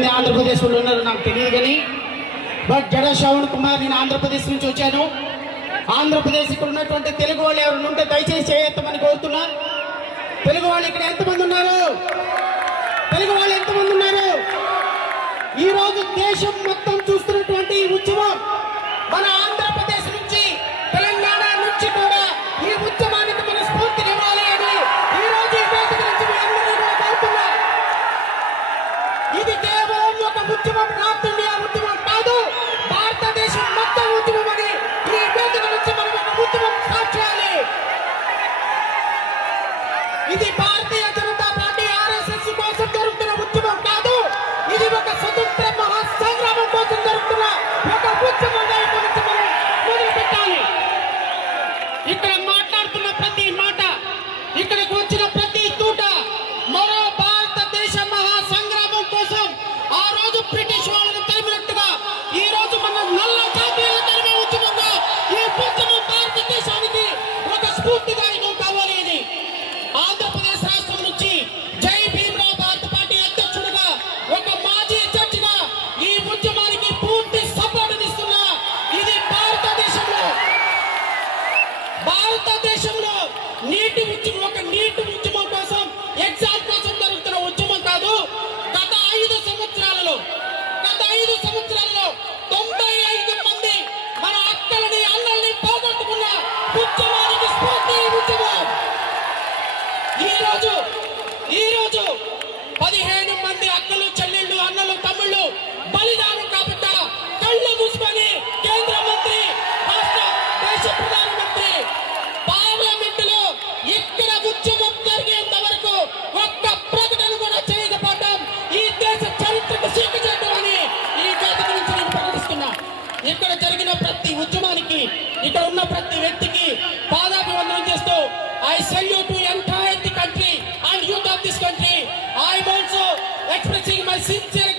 ఎంతమంది ఆంధ్రప్రదేశ్లో ఉన్నారో నాకు తెలియదు కానీ బట్ జడ శ్రవణ్ కుమార్, నేను ఆంధ్రప్రదేశ్ నుంచి వచ్చాను. ఆంధ్రప్రదేశ్ ఇక్కడ ఉన్నటువంటి తెలుగు వాళ్ళు ఎవరు ఉంటే దయచేసి చేయొత్తమని కోరుతున్నా. తెలుగు వాళ్ళు ఇక్కడ ఎంతమంది ఉన్నారు? తెలుగు వాళ్ళు ఎంతమంది ఉన్నారు? ఈ రోజు దేశం మొత్తం చూస్తున్నటువంటి ఈ ఉద్యమం మన ఆంధ్రప్రదేశ్ నుంచి, తెలంగాణ నుంచి కూడా ఈ ఉద్యమానికి మన స్ఫూర్తినివ్వాలి అని ఈ రోజు ఈ వేదిక నుంచి మీ అందరినీ కూడా కోరుతున్నా. ఇది కేవలం ఒక ఉద్యమం, నార్త్ ఇండియా ఉద్యమం కాదు, భారతదేశం మొత్తం ఉద్యమం అని ఈ వేదిక నుంచి మనం ఒక ఉద్యమం స్టార్ట్ చేయాలి. ఇది భారతీయ జనతా పార్టీ ఆర్ఎస్ఎస్ కోసం జరుగుతున్న ఉద్యమం కాదు, ఇది ఒక స్వతంత్ర మహాసంగ్రామం కోసం జరుగుతున్న ఒక ఉద్యమంగా మనం మొదలు పెట్టాలి. ఇక్కడ మాట్లాడుతున్న ప్రతి మాట, ఇక్కడికి వచ్చిన ప్రతి తూట మరో భారతదేశ మహాసంగ్రామం కోసం ఆ రోజు బ్రిటిష్ వాళ్ళని తరిమినట్టుగా ఈ రోజు మన నల్ల జాతీయుల తరిమే ఉద్యమంగా ఈ ఉద్యమం భారతదేశానికి ఒక స్ఫూర్తిగా ఇది కావాలి. ఇది ఆంధ్రప్రదేశ్ రాష్ట్రం నుంచి జై భీమ్రావ్ భారత పార్టీ అధ్యక్షుడిగా, ఒక మాజీ జడ్జిగా ఈ ఉద్యమానికి పూర్తి సపోర్ట్ ఇస్తున్నా. ఇది భారతదేశంలో నీటి ఉద్యమం, ఒక నీటి ఉద్యమం కోసం, ఎగ్జామ్ కోసం జరుగుతున్న ఉద్యమం కాదు. గత 5 సంవత్సరాలలో 95 మంది మన అక్కలని అన్నల్ని పోగొట్టుకున్న ఉద్యమానికి స్ఫూర్తి ఈ ఉద్యమం. ఈ రోజు 15 మంది అక్కలు, చెల్లెళ్ళు, అన్నలు, తమ్ముళ్ళు బలిదానం కాబట్టి కళ్ళు మూసుకొని కేంద్ర మంత్రి, రాష్ట్ర దేశ ప్రధానమంత్రి పార్లమెంటులో ఇక్కడ ఉద్యమం జరిగేంత వరకు ఒక్క ప్రకటన కూడా చేయకపోవడం ఈ దేశ చరిత్రకు సిగ్గుచేటు అని ఈ వేదిక నుంచి నేను ప్రకటిస్తున్నా. ఇక్కడ జరిగిన ప్రతి ఉద్యమానికి, ఇక్కడ ఉన్న ప్రతి వ్యక్తికి పాదాభివందనం చేస్తూ I salute to entire the country and youth of this country. I am also expressing my sincere